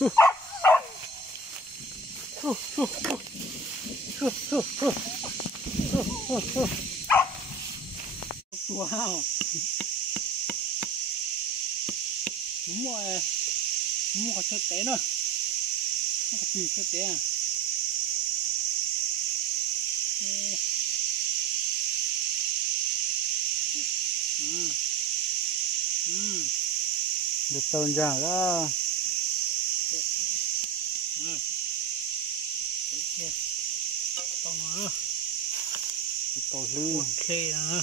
Wow. Đúng rồi. Đúng rồi, sợi té nữa. Nó có gì sợi té à? Được tồn ra đó. Ok. Còn nữa. Cầu lư. Ok nữa.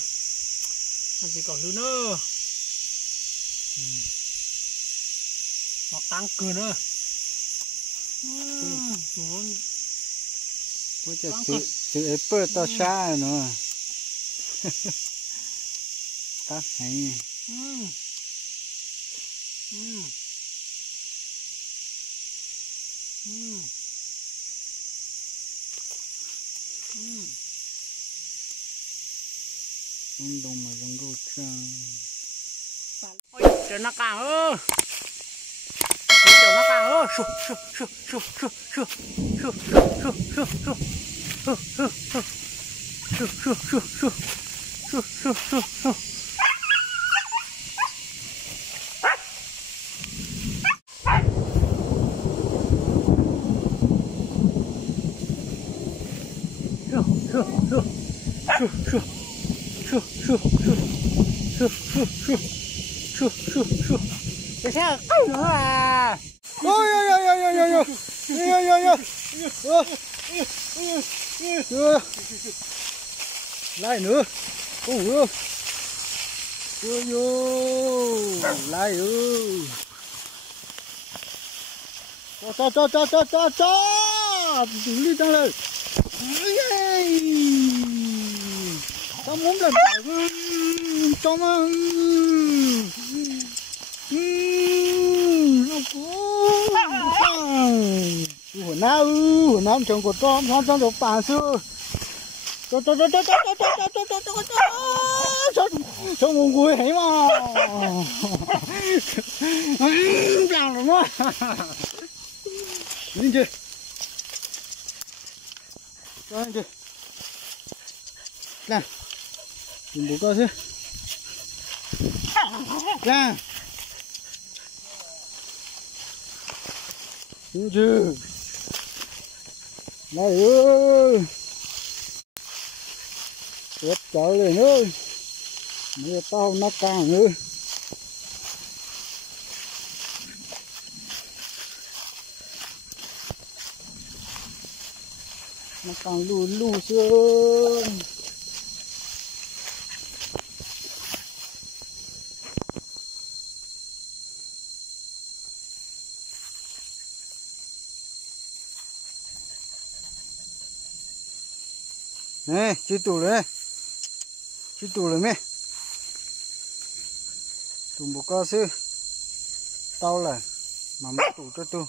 Nó chỉ còn lư nữa. Nó tăng cường nữa. Có chữ Apple to xa nữa. Tắt hay. Đông mà giống gấu trắng. Ôi trời nó càng ơi. Trời nó càng ơi. Cái xe nữa à. Ôi ôi ôi ôi ôi ôi ôi ôi ôi lại nữa. Ôi ôi ôi lại ơi. Cho đi tăng lên. Tao muốn làm cho mà nó của nào trồng của trong được bà xưa cho một người thấy mà làm được quá đi chơi cho anh chơi nè tìm bố coi chứ ra chú chứ này ơi ướp cháu lên ơi bây tao nó càng nữa nó càng lù xương nè chú tủ rồi mẹ tủ một con sư tao là mà mất tủ cho tôi